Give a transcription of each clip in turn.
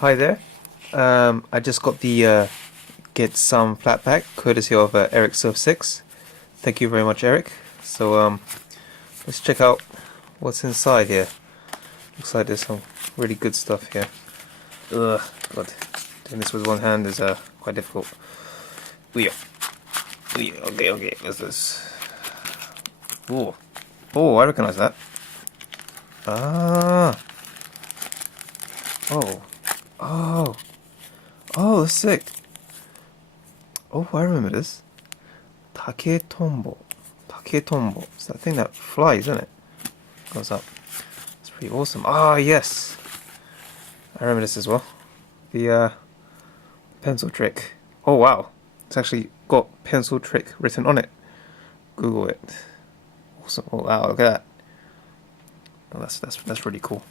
Hi there. I just got the Get Some Flatpack, courtesy of Eric Surf 6. Thank you very much, Eric. So let's check out what's inside here. Looks like there's some really good stuff here. Ugh, God. Doing this with one hand is quite difficult. Oh yeah. Oh yeah. Okay. What's this? Oh, I recognize that. Ah. Oh, that's sick. Oh, I remember this. Taketombo. Taketombo. It's that thing that flies, isn't it? Goes up. It's pretty awesome. Ah, yes. I remember this as well. The pencil trick. Oh, wow. It's actually got pencil trick written on it. Google it. Awesome. Oh, wow, look at that. Oh, that's really cool.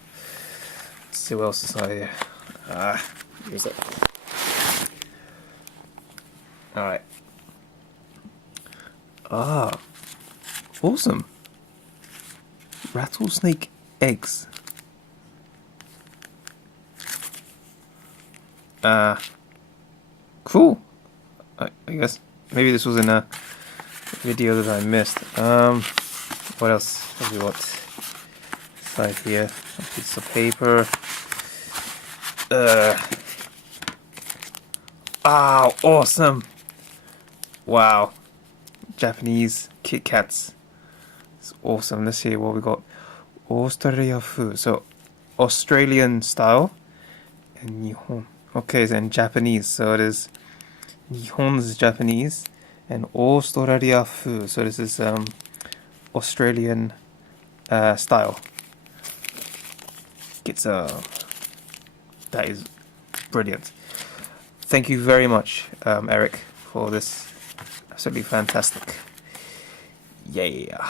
Let's see what else is inside here. Here's it. Alright. Awesome. Rattlesnake eggs. Cool. I guess maybe this was in a video that I missed. What else have we got inside here? A piece of paper. Awesome. Wow. Japanese Kit Kats. It's awesome. Let's see what we got. Australia food. So Australian style and Nihon. Okay, so in Japanese. So it is Nihon is Japanese and Australia food. So this is Australian style. That is brilliant. Thank you very much, Eric, for this. Absolutely fantastic. Yeah.